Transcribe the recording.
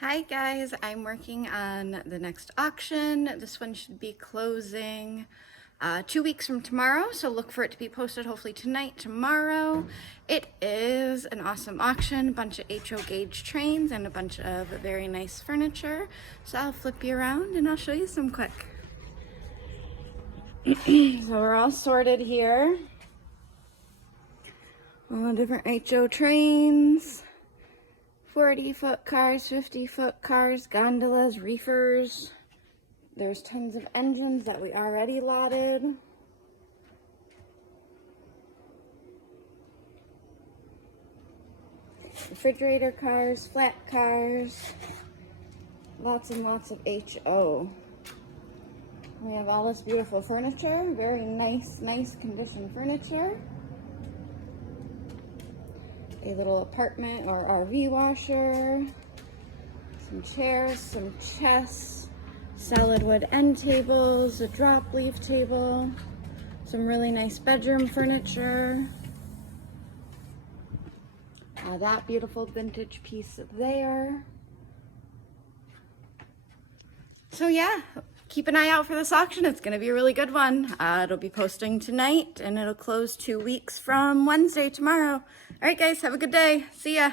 Hi guys, I'm working on the next auction. This one should be closing 2 weeks from tomorrow, so look for it to be posted hopefully tonight, tomorrow. It is an awesome auction, a bunch of HO gauge trains and a bunch of very nice furniture. So I'll flip you around and I'll show you some quick. So we're all sorted here. All the different HO trains. 40-foot cars, 50-foot cars, gondolas, reefers. There's tons of engines that we already lotted. Refrigerator cars, flat cars. Lots and lots of HO. We have all this beautiful furniture, very nice condition furniture. A little apartment or RV washer, some chairs, some chests, solid wood end tables, a drop leaf table, some really nice bedroom furniture. That beautiful vintage piece there. So yeah, keep an eye out for this auction. It's going to be a really good one. It'll be posting tonight and it'll close 2 weeks from Wednesday, tomorrow. All right, guys, have a good day. See ya.